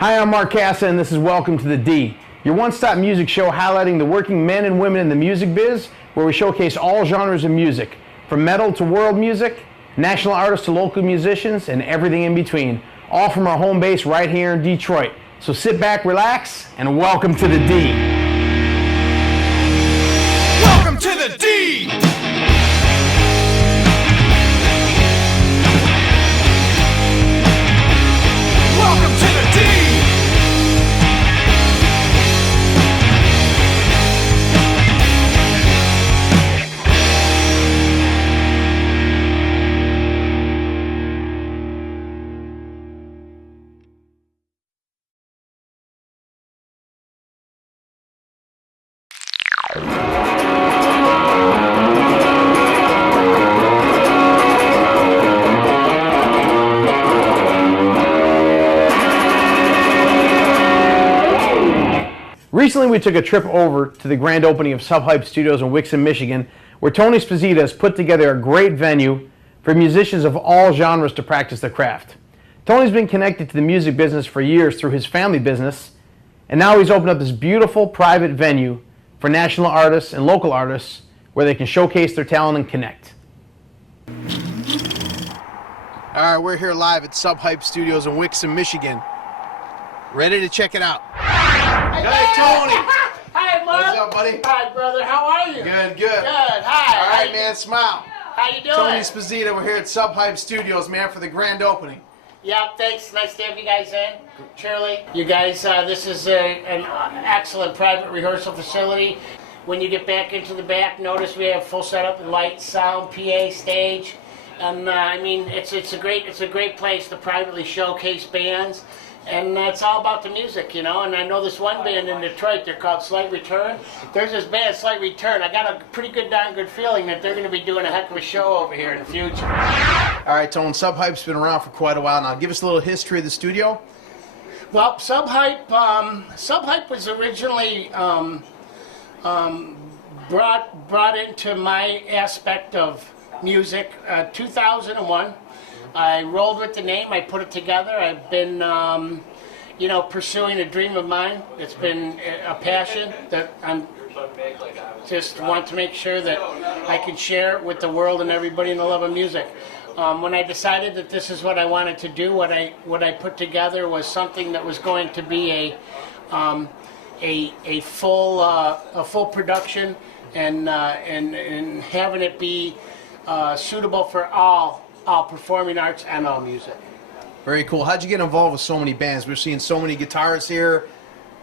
Hi, I'm Mark Cassa, and this is Welcome to the D, your one-stop music show highlighting the working men and women in the music biz, where we showcase all genres of music, from metal to world music, national artists to local musicians, and everything in between, all from our home base right here in Detroit. So sit back, relax, and welcome to the D. Welcome to the D! Welcome to the D! Recently, we took a trip over to the grand opening of SubHype Studios in Wixom, Michigan, where Tony Sposita has put together a great venue for musicians of all genres to practice their craft. Tony's been connected to the music business for years through his family business, and now he's opened up this beautiful private venue for national artists and local artists where they can showcase their talent and connect. All right, we're here live at SubHype Studios in Wixom, Michigan. Ready to check it out. Hey, Tony. Hi, Mark. What's up, buddy? Hi, brother. How are you? Good. Good. Hi. All right, man, smile. How you doing? Tony Sposita, we're here at SubHype Studios, man, for the grand opening. Yeah, thanks. Nice to have you guys in. Shirley, you guys, this is an excellent private rehearsal facility. When you get back into the back, notice we have full setup and lights, sound, PA, stage, and I mean, it's a great place to privately showcase bands. And it's all about the music, you know, and I know this one band in Detroit, they're called Slight Return. There's this band, Slight Return. I got a pretty darn good feeling that they're going to be doing a heck of a show over here in the future. All right, Tone, SubHype's been around for quite a while now. Give us a little history of the studio. Well, SubHype was originally brought into my aspect of music 2001. I rolled with the name, I put it together. I've been, pursuing a dream of mine. It's been a passion that I'm just want to make sure that I can share with the world and everybody in the love of music. When I decided that this is what I wanted to do, what I put together was something that was going to be a full production and having it be suitable for all performing arts and all music. Very cool. How'd you get involved with so many bands? We're seeing so many guitarists here,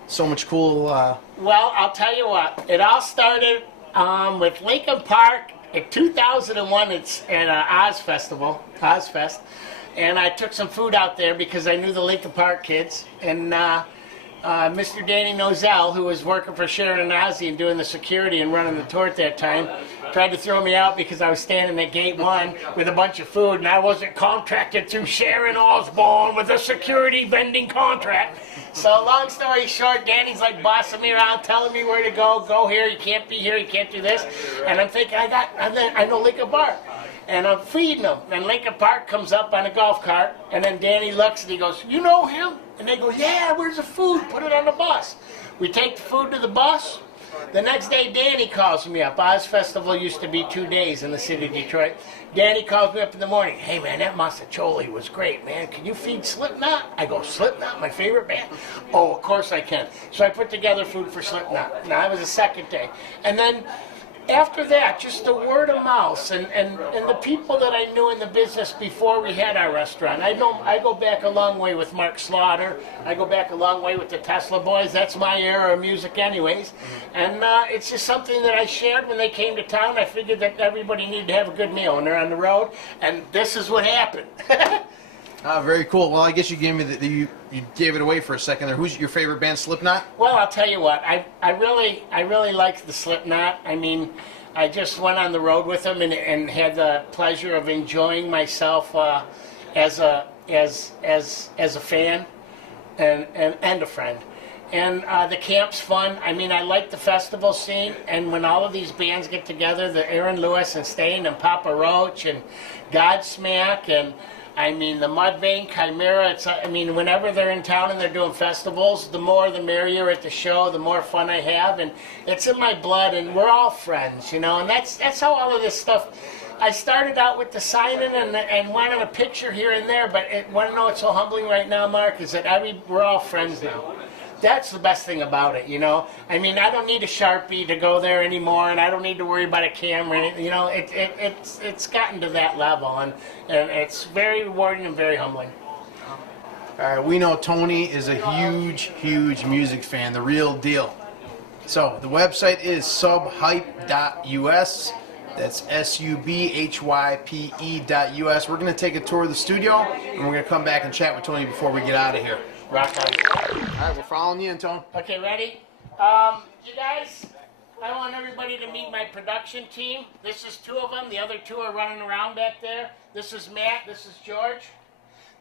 so much cool... Well, I'll tell you what. It all started with Linkin Park in 2001 at Ozfest, and I took some food out there because I knew the Linkin Park kids, and Mr. Danny Nozell, who was working for Sharon and Ozzy and doing the security and running the tour at that time, tried to throw me out because I was standing at gate 1 with a bunch of food and I wasn't contracted through Sharon Osbourne with a security vending contract. So long story short, Danny's like bossing me around, telling me where to go here, you can't be here, you can't do this. And I'm thinking, I know Linkin Park. And I'm feeding them. And Linkin Park comes up on a golf cart, and then Danny looks and he goes, "You know him?" And they go, "Yeah, where's the food? Put it on the bus." We take the food to the bus. The next day, Danny calls me up. Oz Festival used to be 2 days in the city of Detroit. Danny calls me up in the morning. "Hey, man, that Massacholi was great, man. Can you feed Slipknot?" I go, "Slipknot, my favorite band?" "Oh, of course I can." So I put together food for Slipknot. Now, that was the second day. And then after that, just the word of mouth and the people that I knew in the business before we had our restaurant. I go back a long way with Mark Slaughter. I go back a long way with the Tesla Boys. That's my era of music anyways. And it's just something that I shared when they came to town. I figured that everybody needed to have a good meal when they're on the road. And this is what happened. Very cool. Well, I guess you gave me you gave it away for a second there. Who's your favorite band, Slipknot? Well, I'll tell you what. I really liked the Slipknot. I mean, I just went on the road with them and had the pleasure of enjoying myself as a fan and a friend. And the camp's fun. I mean, I like the festival scene, and when all of these bands get together, the Aaron Lewis and Stain and Papa Roach and Godsmack and I mean, the Mudvayne, Chimera, I mean, whenever they're in town and they're doing festivals, the more the merrier at the show, the more fun I have, and it's in my blood, and we're all friends, you know, and that's how all of this stuff, I started out with the signing and wanted a picture here and there, but want to know what's so humbling right now, Mark, is that we're all friends now. That's the best thing about it, you know. I mean, I don't need a Sharpie to go there anymore, and I don't need to worry about a camera. You know, it's gotten to that level, and it's very rewarding and very humbling. All right, we know Tony is a huge music fan, the real deal. So the website is subhype.us. That's SUBHYPE.us. We're going to take a tour of the studio, and we're going to come back and chat with Tony before we get out of here. Rock on. All right, we're following you in, Tone. Okay, ready? You guys, I want everybody to meet my production team. This is 2 of them. The other 2 are running around back there. This is Matt. This is George.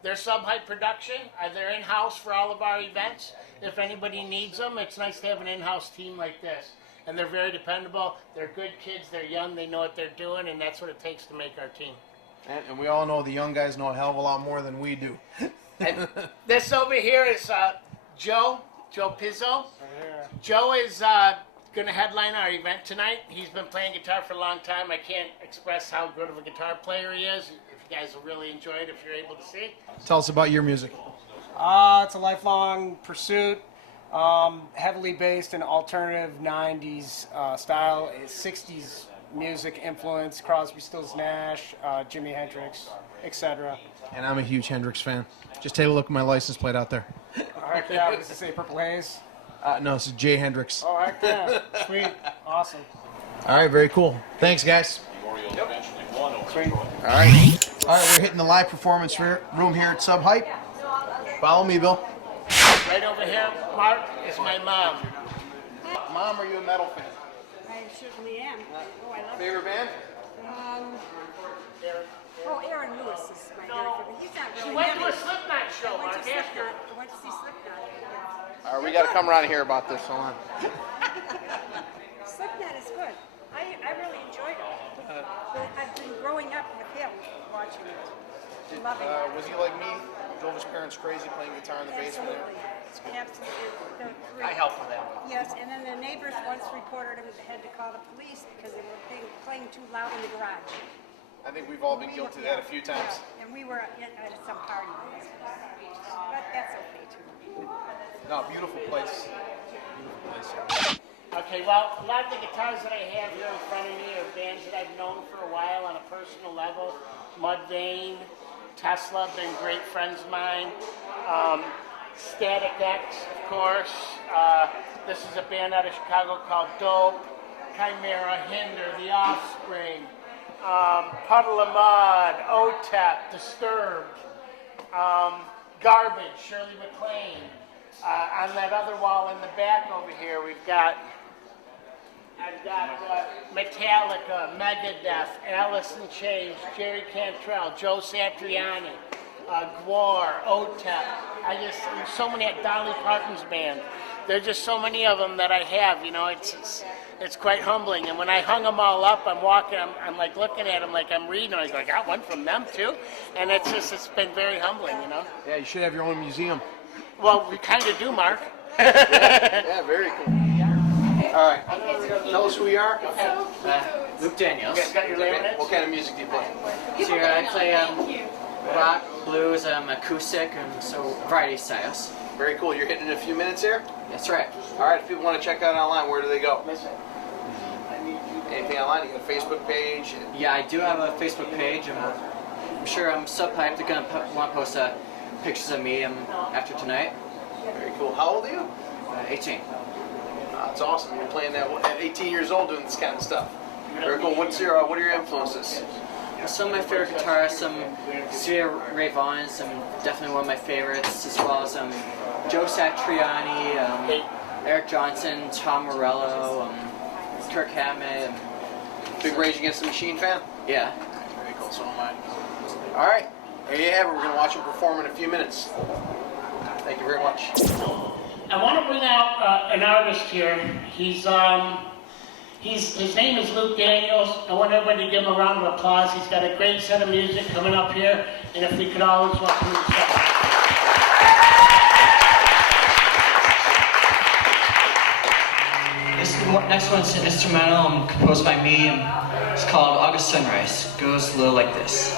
They're SubHype Production. They're in-house for all of our events. If anybody needs them, it's nice to have an in-house team like this. And they're very dependable. They're good kids. They're young. They know what they're doing, and that's what it takes to make our team. And we all know the young guys know a hell of a lot more than we do. And this over here is Joe Pizzo. Joe is going to headline our event tonight. He's been playing guitar for a long time. I can't express how good of a guitar player he is. If you guys will really enjoy it if you're able to see. Tell us about your music. It's a lifelong pursuit, heavily based in alternative 90s style, 60s music influence, Crosby, Stills, Nash, Jimi Hendrix, etc. And I'm a huge Hendrix fan. Just take a look at my license plate out there. Heck yeah, what does it say, Purple Haze? No, this is Jay Hendrix. Oh, heck yeah. Sweet. Awesome. All right, very cool. Thanks, guys. Sweet. All right, we're hitting the live performance room here at SubHype. Follow me, Bill. Right over here, Mark, is my mom. Mom, are you a metal fan? I certainly am. Oh, I love Favorite band? Aaron Lewis is my favorite. He's not She really went to a heavy. Slipknot show, I went Mark. to Ask her. Slipknot. I went to see Slipknot. All right, we got to come around and hear about this. Hold on. Slipknot is good. I really enjoyed it. But I've been growing up with him, watching it, loving it. Was he like me? Drove his parents crazy playing guitar in the basement. Absolutely. Absolutely. The three. I helped with that one. Yes, and then the neighbors once reported him had to call the police because they were playing too loud in the garage. I think we've all been guilty of that a few times. Yeah, and we were at some party. But that's okay too. No, beautiful place. Beautiful place. Okay, well, a lot of the guitars that I have here in front of me are bands that I've known for a while on a personal level. Mudvayne, Tesla have been great friends of mine. Static X, of course. This is a band out of Chicago called Dope. Chimera, Hinder, The Offspring, Puddle of Mud, OTEP, Disturbed, Garbage, Shirley MacLaine. On that other wall in the back over here, I've got Metallica, Megadeth, Alice in Chains, Jerry Cantrell, Joe Satriani, Gwar, OTEP. There's so many at Dolly Parton's band. There's just so many of them that I have. You know, it's quite humbling. And when I hung them all up, I'm walking, I'm like looking at them like I'm reading. I was like, I got one from them too, and it's been very humbling. You know. Yeah, you should have your own museum. Well, we kind of do, Mark. Yeah, very cool. All right, tell us who you are. Luke Daniels. Got your name in it? What kind of music do you play? So here I play rock, blues, acoustic, and so a variety of styles. Very cool. You're hitting in a few minutes here? That's right. All right, if people want to check out online, where do they go? Anything online? You got a Facebook page? Yeah, I do have a Facebook page. I'm sure SubHype, they're going to want to post pictures of me after tonight. Very cool. How old are you? 18. That's awesome. You're playing that at 18 years old doing this kind of stuff. Very cool. What are your influences? Some of my favorite guitarists, Stevie Ray Vaughan, definitely one of my favorites, as well as Joe Satriani, Eric Johnson, Tom Morello, Kirk Hammett. Big Rage Against the Machine fan? Yeah. Very cool. So am I. All right. There you have it. We're going to watch him perform in a few minutes. Thank you very much. I want to bring out an artist here. He's His name is Luke Daniels. I want everybody to give him a round of applause. He's got a great set of music coming up here, and if we could always welcome him to the show. This next one's an instrumental composed by me. It's called August Sunrise. It goes a little like this.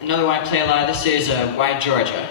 Another one I play a lot. This is Why Georgia.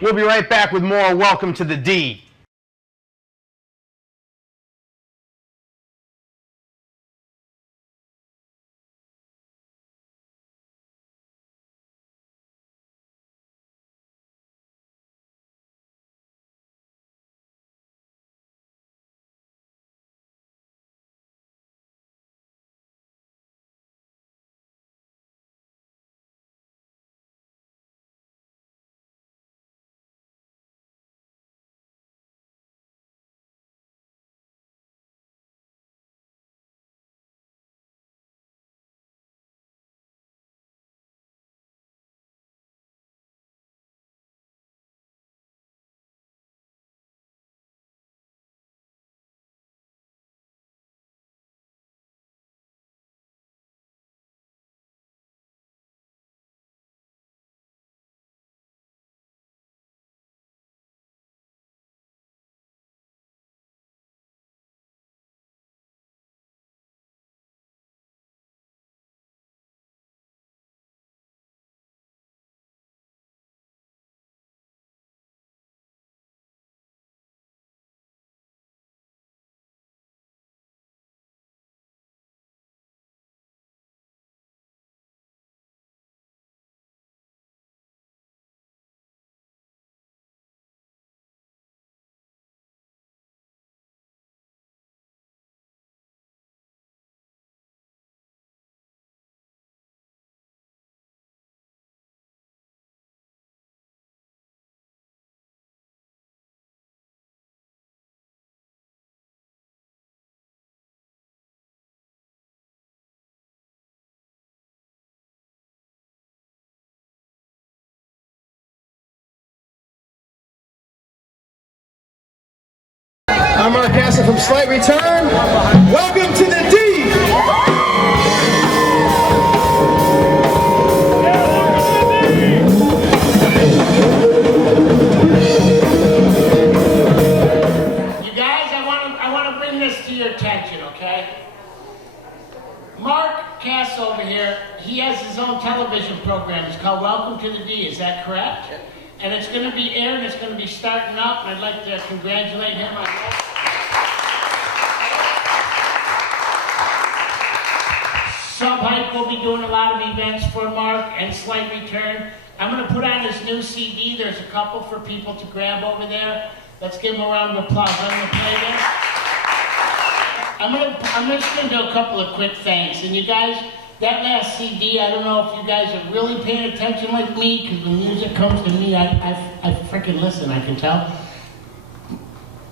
We'll be right back with more Welcome to the D. I'm Mark Castle from Slight Return. Welcome to the D! You guys, I want to bring this to your attention, okay? Mark Cass over here, he has his own television program. It's called Welcome to the D, is that correct? Yep. And it's going to be aired, it's going to be starting up, and I'd like to congratulate him on that. SubHype will be doing a lot of events for Mark and Slight Return. I'm going to put on his new CD. There's a couple for people to grab over there. Let's give him a round of applause. I'm going to play this. I'm just going to do a couple of quick thanks. And you guys, that last CD, I don't know if you guys are really paying attention like me, because when music comes to me, I freaking listen, I can tell.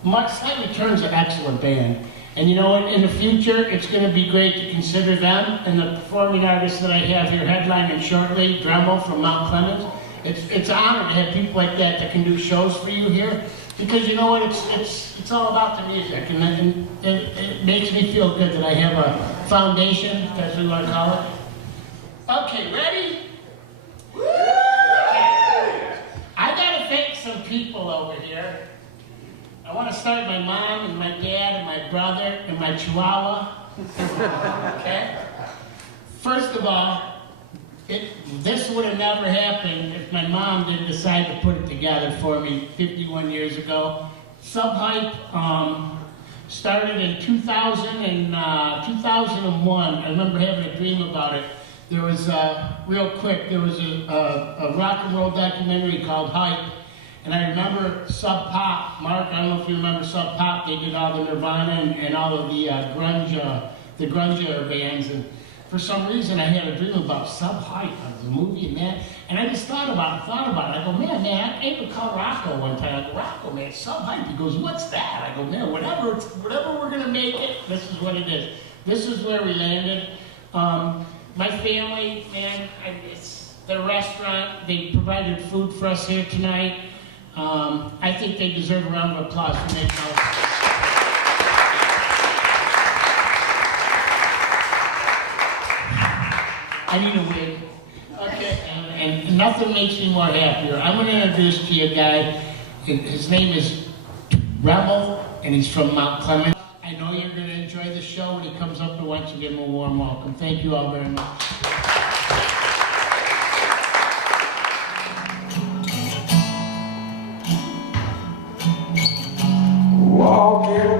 Mark Slight Return's an excellent band. And you know what, in the future, it's going to be great to consider them and the performing artists that I have here headlining shortly, Dremel from Mount Clemens. It's an honor to have people like that can do shows for you here, because you know what, it's all about the music, and it makes me feel good that I have a foundation, if that's what you want to call it. Okay, ready? Okay. I got to thank some people over here. I want to start with my mom and my dad and my brother and my chihuahua. Okay? First of all, this would have never happened if my mom didn't decide to put it together for me 51 years ago. SubHype started in 2001. I remember having a dream about it. There was, real quick, there was a rock and roll documentary called Hype. And I remember Sub Pop, Mark, I don't know if you remember Sub Pop, they did all the Nirvana and all of the grunge bands. And for some reason I had a dream about SubHype, the movie and that. And I just thought about it. I go, man, I able to call Rocco one time. I go, Rocco, man, SubHype. He goes, what's that? I go, man, whatever we're gonna make it, this is what it is. This is where we landed. My family, man, it's the restaurant. They provided food for us here tonight. I think they deserve a round of applause for making all this. I need a wig. Okay, and nothing makes me more happier. I'm going to introduce to you a guy. His name is Dremel, and he's from Mount Clemens. I know you're going to enjoy the show when he comes up. I want you to give him a warm welcome. Thank you all very much.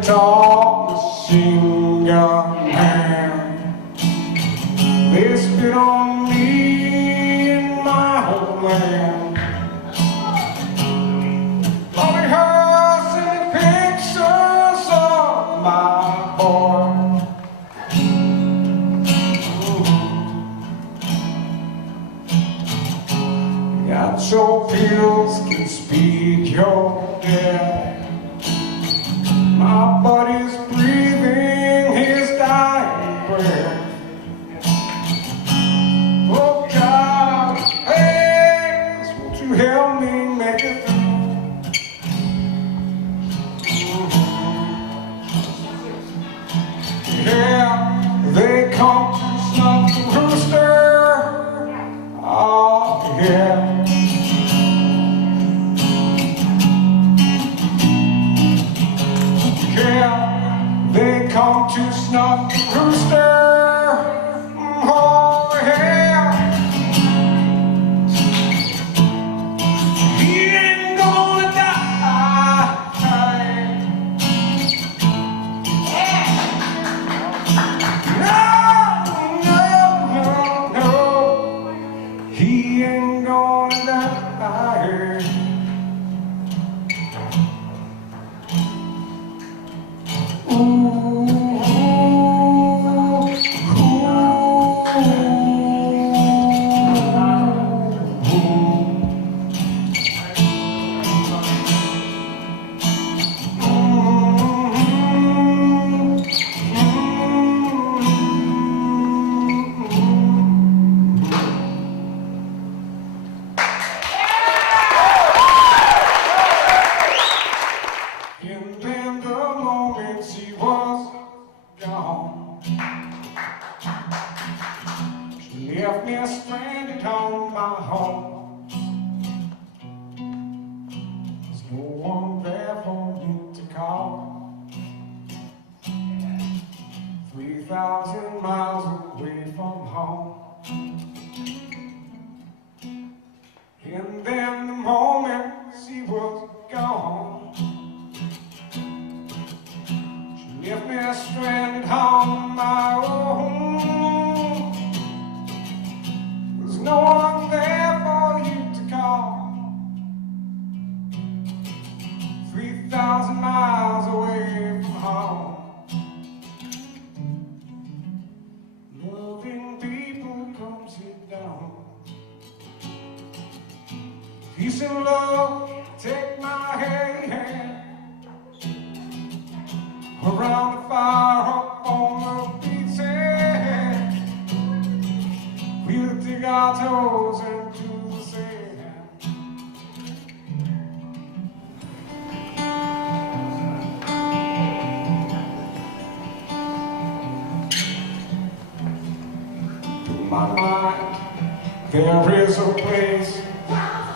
tall singer man. They spit on me in my homeland. Lonely hearts and pictures of my boy. Got your pills can speak your death. My body's breathing his dying breath. Oh God, please, won't you help me make it through? Yeah, they come to snuff the rooster. Oh yeah. They come to snuff the rooster. Oh yeah. He ain't gonna die. No, no, no. He ain't gonna die. Left me stranded on my home. There's no one there for me to call. 3,000 miles away from home. And then the moment she was gone, she left me stranded on my own. No one there for you to call. 3,000 miles away from home. Loving people, come sit down. Peace and love, take my hand. Around the fire, up on the beach head. We'll dig our toes into the sand. In my mind, there is a place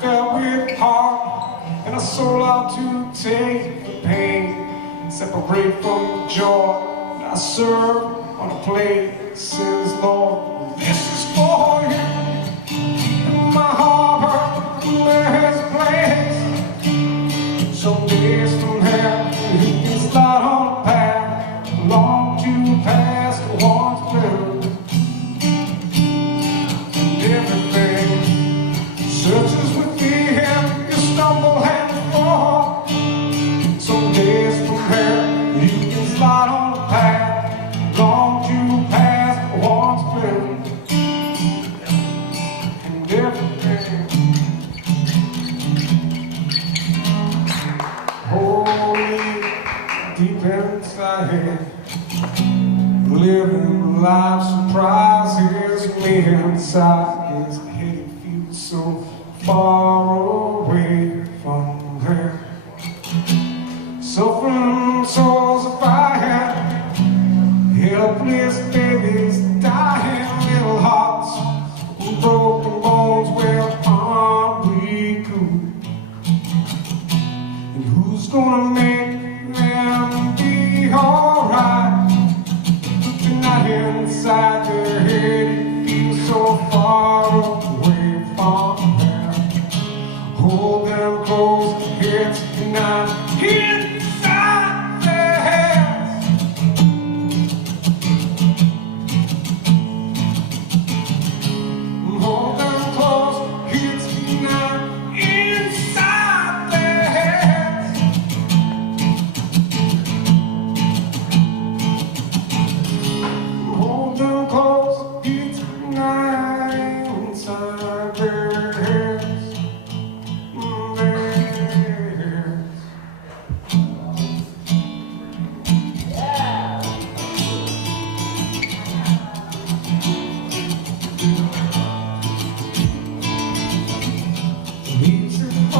filled with heart and a soul out to take the pain, separate from the joy that I serve on a plate. Says Lord, this is for you. In my harbor, there's a place. Some days from here, you can start on a path long to past the one's blue. Everything searches within, you stumble and fall. Some days from here, you can start on a path long to past the one's blue. And everything holy deep inside, living life surprises me inside. His head feels so far away from her. Suffering souls of fire, helpless babies, dying little hearts, broken bones, where aren't we cool? And who's gonna make them be alright? Tonight inside their head, it feels so far away from them.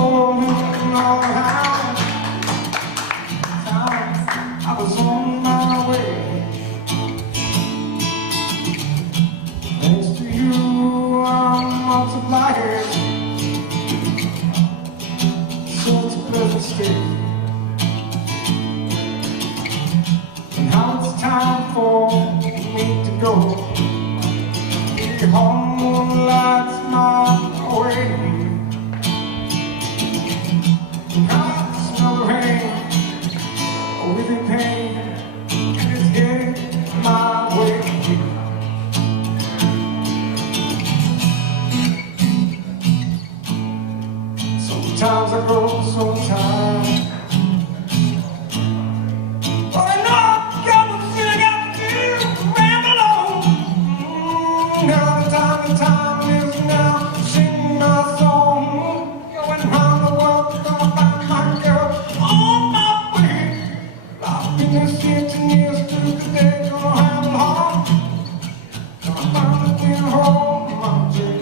don't know how I was on my way. Thanks to you, I'm multiplied. So it's a pleasant state. And now it's time for me to go. The home lights my way. And now I smell the rain, with the pain, and it's heading my way. Sometimes I grow so tired, but I know I've got one thing I got to do, ramble on. Now the time is now, sing my song, going round the world, gonna find my girl on my way. I've been here 15 years to the day, gonna ramble on, gonna find the way home, my day.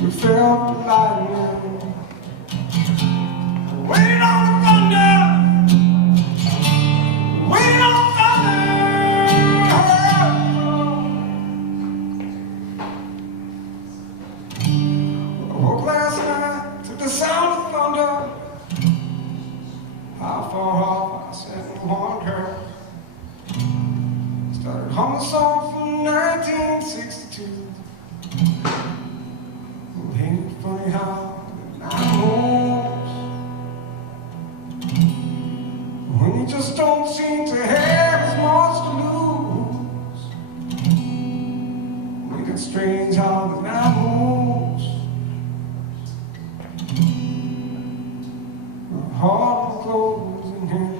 We felt the lightning, waiting on the thunder, waiting on the thunder. I woke last night to the sound of thunder. How far off I sat and wondered. Started humming a song from 1962. Ain't it funny how the night moves when you just don't seem to have as much to lose? Ain't it strange how the night moves? My heart will close in here.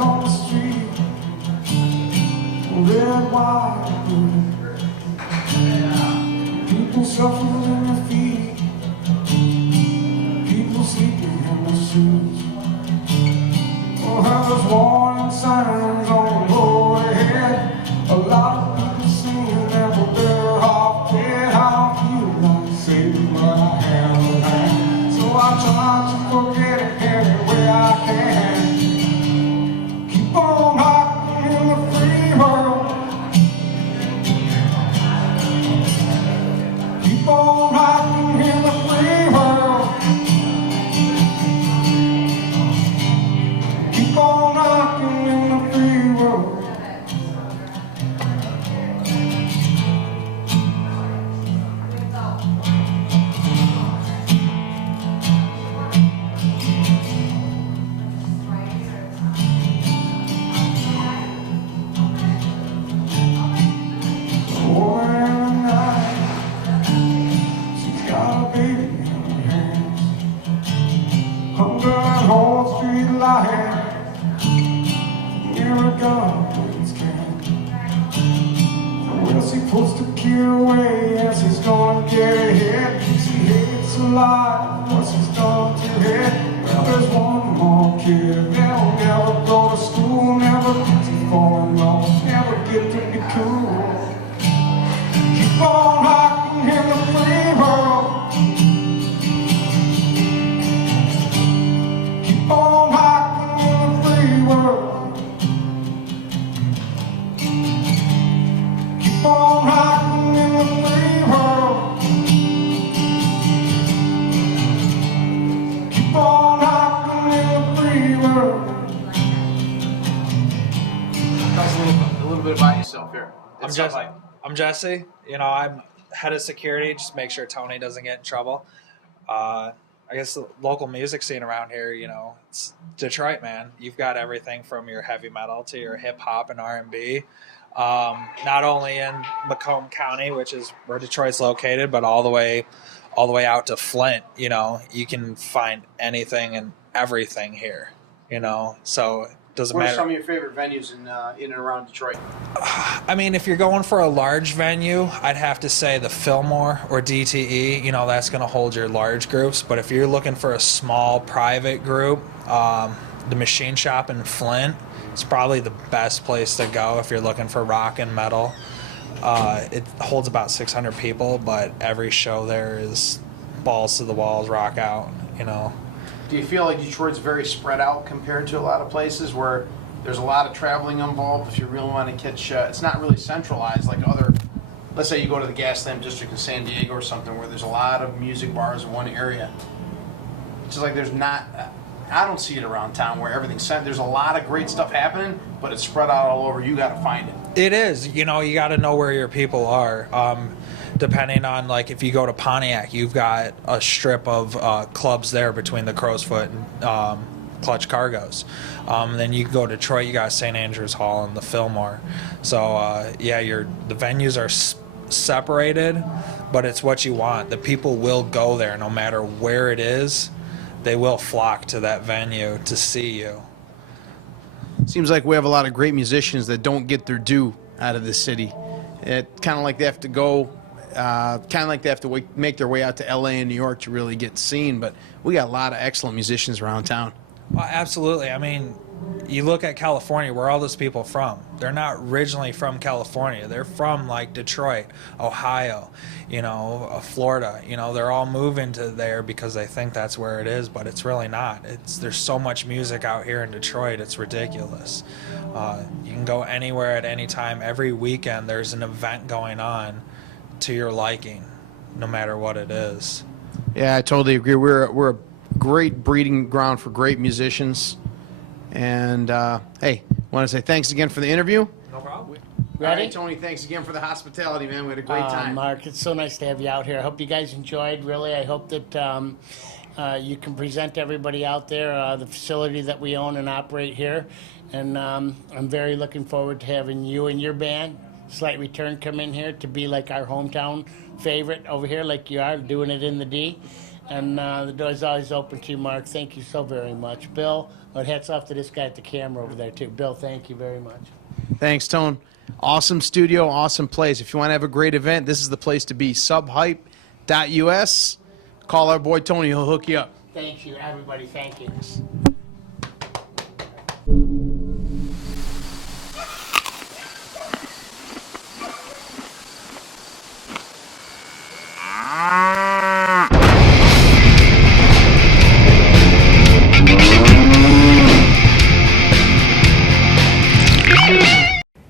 on the street, red, white, blue. People shuffling in their feet, people sleeping in their shoes. Oh, how there's warning signs on the road ahead. A lot of people saying that we're better off dead. I feel like saving what I have. So I try to forget it any way I can. Keep on rocking in the free world. Keep on rocking in the free world. Keep on rocking in the free world. Where's he supposed to get away as he's gonna get ahead? He hates alive, what's he's done to hit? Well, there's one more kid that'll never go to school, never get to falling off, never get to be cool. Keep on rocking in the free world. Keep on rocking in the free world. Keep on rocking in the free world. Keep on rocking in the free world. Tell us a little bit about yourself here. I'm Jesse. You know, I'm head of security. Just make sure Tony doesn't get in trouble. I guess the local music scene around here, you know, it's Detroit, man. You've got everything from your heavy metal to your hip hop and R&B. Not only in Macomb County, which is where Detroit's located, but all the way out to Flint. You know, you can find anything and everything here. You know, so it doesn't matter. What are some of your favorite venues in and around Detroit? I mean, if you're going for a large venue, I'd have to say the Fillmore or DTE. You know, that's going to hold your large groups. But if you're looking for a small private group, the Machine Shop in Flint. It's probably the best place to go if you're looking for rock and metal. It holds about 600 people, but every show there is balls to the walls, rock out, you know. Do you feel like Detroit's very spread out compared to a lot of places where there's a lot of traveling involved? If you really want to catch, it's not really centralized like other, let's say you go to the Gaslamp District in San Diego or something where there's a lot of music bars in one area. It's just like there's not... I don't see it around town where everything's sent. There's a lot of great stuff happening, but it's spread out all over. You got to find it. It is. You know, you got to know where your people are. Depending on, like, if you go to Pontiac, you've got a strip of clubs there between the Crow's Foot and Clutch Cargoes. Then you go to Detroit, you got St. Andrews Hall and the Fillmore. So, yeah, the venues are separated, but it's what you want. The people will go there no matter where it is. They will flock to that venue to see you. Seems like we have a lot of great musicians that don't get their due out of the city. It kind of like they have to go, make their way out to L.A. and New York to really get seen. But we got a lot of excellent musicians around town. Absolutely. I mean, you look at California, where are all those people from? They're not originally from California. They're from, like, Detroit, Ohio, you know, Florida. You know, they're all moving to there because they think that's where it is, but it's really not. There's so much music out here in Detroit, it's ridiculous. You can go anywhere at any time. Every weekend there's an event going on to your liking, no matter what it is. Yeah, I totally agree. We're a great breeding ground for great musicians. And, hey, want to say thanks again for the interview. No problem. Ready? All right, Tony, thanks again for the hospitality, man. We had a great time. Mark, it's so nice to have you out here. I hope you guys enjoyed, really. I hope that you can present to everybody out there the facility that we own and operate here. And I'm very looking forward to having you and your band, Slight Return, come in here to be like our hometown favorite over here, like you are, doing it in the D. And the door's always open to you, Mark. Thank you so very much. Bill, hats off to this guy at the camera over there, too. Bill, thank you very much. Thanks, Tone. Awesome studio, awesome place. If you want to have a great event, this is the place to be. SubHype.us. Call our boy Tony. He'll hook you up. Thank you, everybody. Thank you.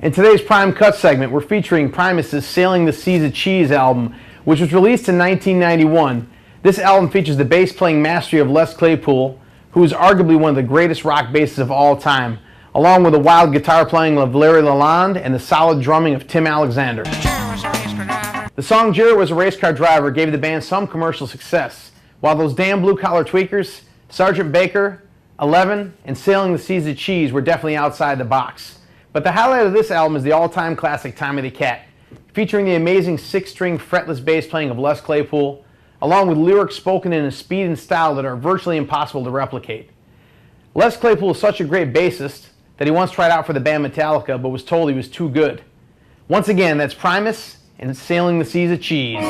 In today's Prime Cut segment, we're featuring Primus' Sailing the Seas of Cheese album, which was released in 1991. This album features the bass playing mastery of Les Claypool, who is arguably one of the greatest rock bassists of all time, along with the wild guitar playing of Larry Lalonde and the solid drumming of Tim Alexander. The song Jared Was a Race Car Driver gave the band some commercial success, while those damn blue-collar tweakers, Sgt. Baker, 11, and Sailing the Seas of Cheese were definitely outside the box. But the highlight of this album is the all-time classic Tommy the Cat, featuring the amazing six-string fretless bass playing of Les Claypool, along with lyrics spoken in a speed and style that are virtually impossible to replicate. Les Claypool is such a great bassist that he once tried out for the band Metallica but was told he was too good. Once again, that's Primus and Sailing the Seas of Cheese.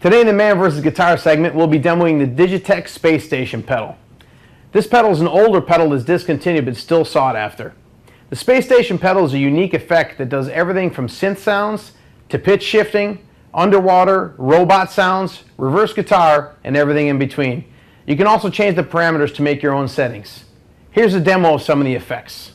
Today in the Man vs. Guitar segment, we'll be demoing the Digitech Space Station Pedal. This pedal is an older pedal that's discontinued but still sought after. The Space Station Pedal is a unique effect that does everything from synth sounds to pitch shifting, underwater, robot sounds, reverse guitar, and everything in between. You can also change the parameters to make your own settings. Here's a demo of some of the effects.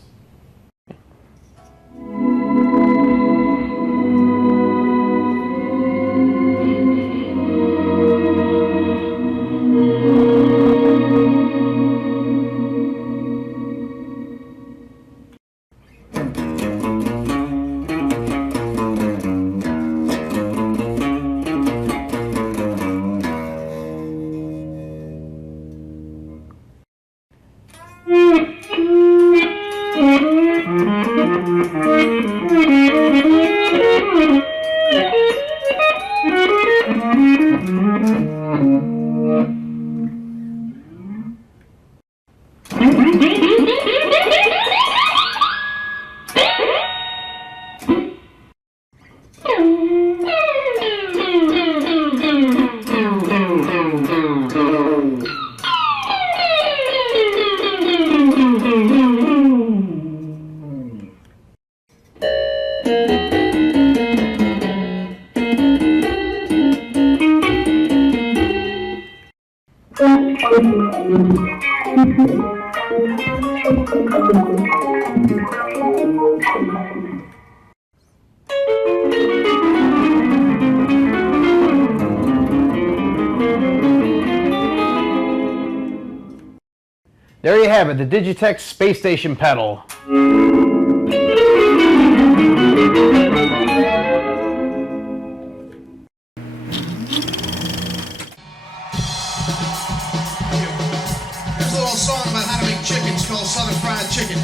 There you have it, the Digitech Space Station Pedal. Here's a little song about how to make chicken. It's called Southern Fried Chicken.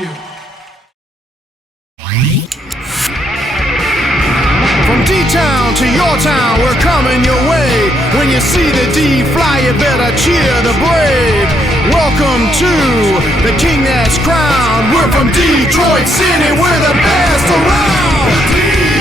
you. From D-Town to your town, we're coming your way. When you see the D fly, you better cheer the brave. Welcome to the king that's crowned. We're from Detroit City, we're the best around.